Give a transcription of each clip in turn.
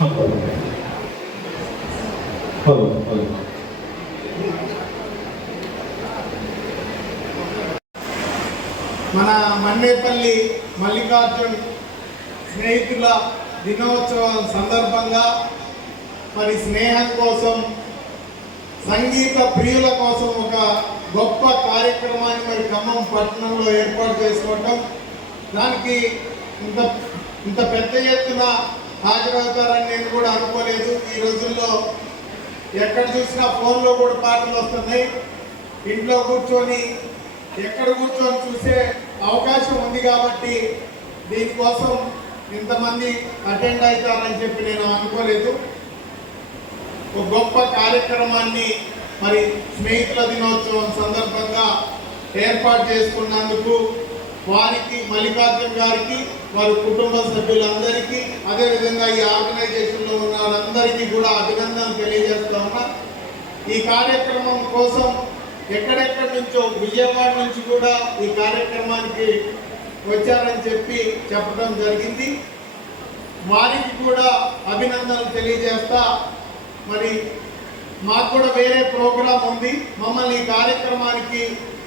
Hello hello మన మన్నేపల్లి మల్లికార్జున్ స్నేహితుల దినోత్సవం సందర్భంగా మరి స్నేహం కోసం సంగీత ప్రియుల కోసం ఒక గొప్ప కార్యక్రమాన్ని మరి ఖమ్మం పట్టణంలో ఏర్పాటు చేసుకోవటం. దానికి ఇంత ఇంత పెద్ద ఎత్తున హాజరవుతారని నేను కూడా అనుకోలేదు. ఈ రోజుల్లో ఎక్కడ చూసినా ఫోన్లో కూడా పాటలు వస్తున్నాయి. ఇంట్లో కూర్చొని ఎక్కడ కూర్చొని చూసే అవకాశం ఉంది కాబట్టి దీనికోసం ఇంతమంది అటెండ్ అవుతారని చెప్పి నేను అనుకోలేదు. ఒక గొప్ప కార్యక్రమాన్ని మరి స్నేహితుల దినోత్సవం సందర్భంగా ఏర్పాటు చేసుకున్నందుకు వారికి మల్లికార్జున్ గారికి వారి కుటుంబ సభ్యులందరికీ అదేవిధంగా ఈ ఆర్గనైజేషన్లో ఉన్న వారందరికీ కూడా అభినందనలు తెలియజేస్తా ఉన్నా. ఈ కార్యక్రమం కోసం ఎక్కడెక్కడి నుంచో విజయవాడ నుంచి కూడా ఈ కార్యక్రమానికి వచ్చారని చెప్పి చెప్పడం జరిగింది. వారికి కూడా అభినందనలు తెలియజేస్తా. మరి మాకు కూడా వేరే ప్రోగ్రాం ఉంది. మమ్మల్ని ఈ కార్యక్రమానికి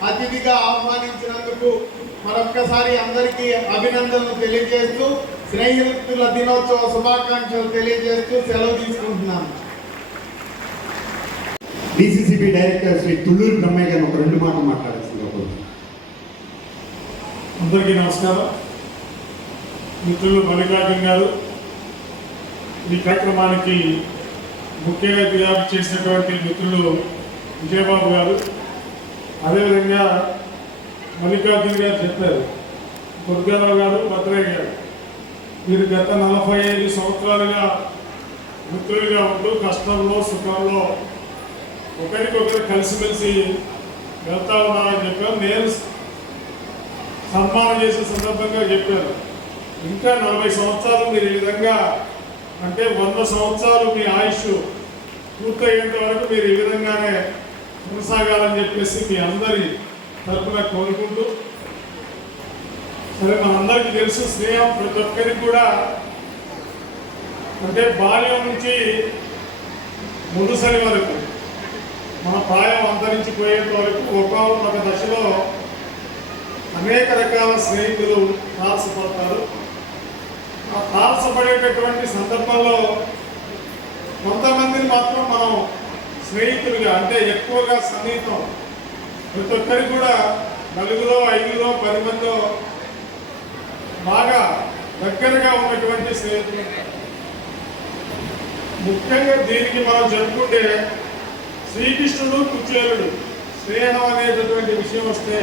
అతిథిగా ఆహ్వానించినందుకు మరొక్కసారి అందరికీ అభినందనలు తెలియజేస్తూ స్నేహితుల దినోత్సవ శుభాకాంక్షలు తెలియజేస్తూ సెలవు తీసుకుంటున్నాను. డిసిసిబి డైరెక్టర్ శ్రీ తుళ్ళూరు బ్రహ్మయ్య గారిని ఒక రెండు మాటలు మాట్లాడాల్సిందిగా కోరుతున్నాను. అందరికీ నమస్కారం. మిత్రులు మల్లికార్జున్ గారు ఈ కార్యక్రమానికి ముఖ్య అతిథిగా చేసినటువంటి మిత్రులు విజయబాబు గారు. అదేవిధంగా మల్లికార్జున్ గారు చెప్పారు. దుర్గారావు గారు భద్రయ్య గారు మీరు గత నలభై ఐదు సంవత్సరాలుగా మిత్రులుగా ఉంటూ కష్టంలో సుఖంలో ఒకరికొకరు కలిసిమెలిసి వెళ్తా ఉన్నారని చెప్పారు. నేను సన్మానం చేసే సందర్భంగా చెప్పారు. ఇంకా నలభై సంవత్సరాలు మీరు ఈ విధంగా అంటే వంద సంవత్సరాలు మీ ఆయుష్ పూర్తయ్యేంత వరకు మీరు ఈ విధంగానే కొనసాగాలని చెప్పేసి మీ అందరి తరపున కోరుకుంటూ సరే మనందరికీ తెలుసు స్నేహం ప్రతి ఒక్కరికి కూడా అంటే బాల్యం నుంచి ముదుసరి వరకు మన ప్రాయం అంతరించిపోయేంత వరకు ఒక్కొక్క దశలో అనేక రకాల స్నేహితులు తారసపడతారు. ఆ తారసపడేటటువంటి సందర్భంలో కొంతమందిని మాత్రం మనం స్నేహితులుగా అంటే ఎక్కువగా సన్నిహితం ప్రతి ఒక్కరికి కూడా నలుగులో ఐదులో పది మందిలో బాగా దగ్గరగా ఉన్నటువంటి స్నేహితులు. ముఖ్యంగా దీనికి మనం చెప్పుకుంటే శ్రీకృష్ణుడు కుచేలుడు. స్నేహం అనేటటువంటి విషయం వస్తే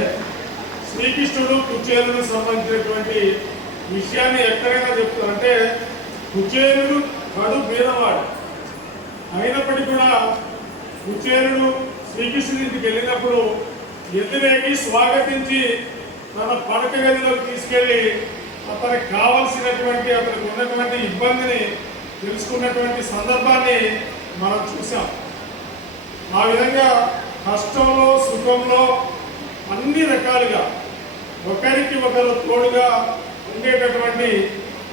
శ్రీకృష్ణుడు కుచేలుడు సంబంధించినటువంటి విషయాన్ని ఎక్కడైనా చెప్తారు అంటే కుచేలుడు కడు బీదవాడు. అయినప్పటికీ కూడా కుచేలుడు శ్రీకృష్ణుడికి వెళ్ళినప్పుడు ఎదురేగి స్వాగతించి తన పడక గదిలోకి తీసుకెళ్ళి అతనికి కావలసినటువంటి అతనికి ఉన్నటువంటి ఇబ్బందిని తెలుసుకున్నటువంటి సందర్భాన్ని మనం చూసాం ఆ విధంగా కష్టంలో సుఖంలో అన్ని రకాలుగా ఒకరికి ఒకరు తోడుగా ఉండేటటువంటి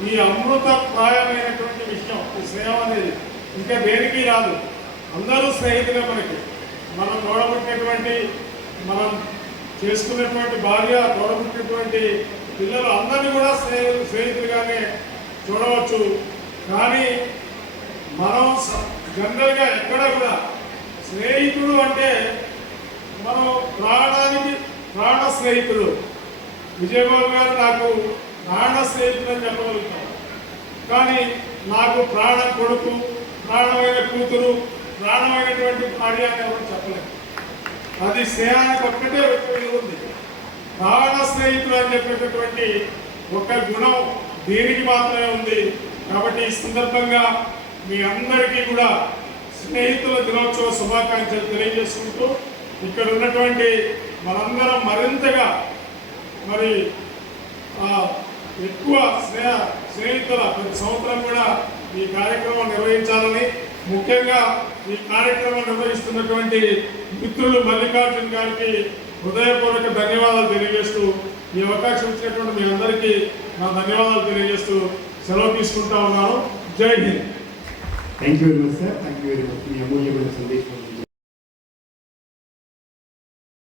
ఈ అమృత ప్రాయమైనటువంటి విషయం ఈ స్నేహం అనేది ఇంకా దేనికి రాదు. అందరూ స్నేహితులే మనకి. మనం తోడబుట్టినటువంటి మనం చేసుకున్నటువంటి భార్య తోడబుట్టినటువంటి పిల్లలు అందరినీ కూడా స్నేహితులు స్నేహితులుగానే చూడవచ్చు. కానీ మనం జనరల్గా ఎక్కడ కూడా స్నేహితుడు అంటే మనం ప్రాణానికి ప్రాణ స్నేహితుడు. విజయబాబు గారు నాకు ప్రాణ స్నేహితుడు అని చెప్పగలుగుతాం. కానీ నాకు ప్రాణం కొడుకు ప్రాణమైన కూతురు ప్రాణమైనటువంటి భార్య అని ఎవరు చెప్పలేదు అది స్నేహానికి ఒక్కటే ఉంది. ప్రాణ స్నేహితులు అని చెప్పేటటువంటి ఒక గుణం దీనికి మాత్రమే ఉంది. కాబట్టి ఈ సందర్భంగా మీ అందరికీ కూడా స్నేహితుల దినోత్సవ శుభాకాంక్షలు తెలియజేసుకుంటూ ఇక్కడ ఉన్నటువంటి మనందరం మరింతగా మరి ఎక్కువ స్నేహ స్నేహితుల ప్రతి సంవత్సరం కూడా ఈ కార్యక్రమం నిర్వహించాలని ముఖ్యంగా ఈ కార్యక్రమం నిర్వహిస్తున్నటువంటి మిత్రులు మల్లికార్జున్ గారికి హృదయపూర్వక ధన్యవాదాలు తెలియజేస్తూ ఈ అవకాశం ఇచ్చినటువంటి మీ అందరికీ నా ధన్యవాదాలు తెలియజేస్తూ సెలవు తీసుకుంటా ఉన్నాను. జై Hind. Thank you very much sir thank you very much మీ అమూల్యమైన సందేశం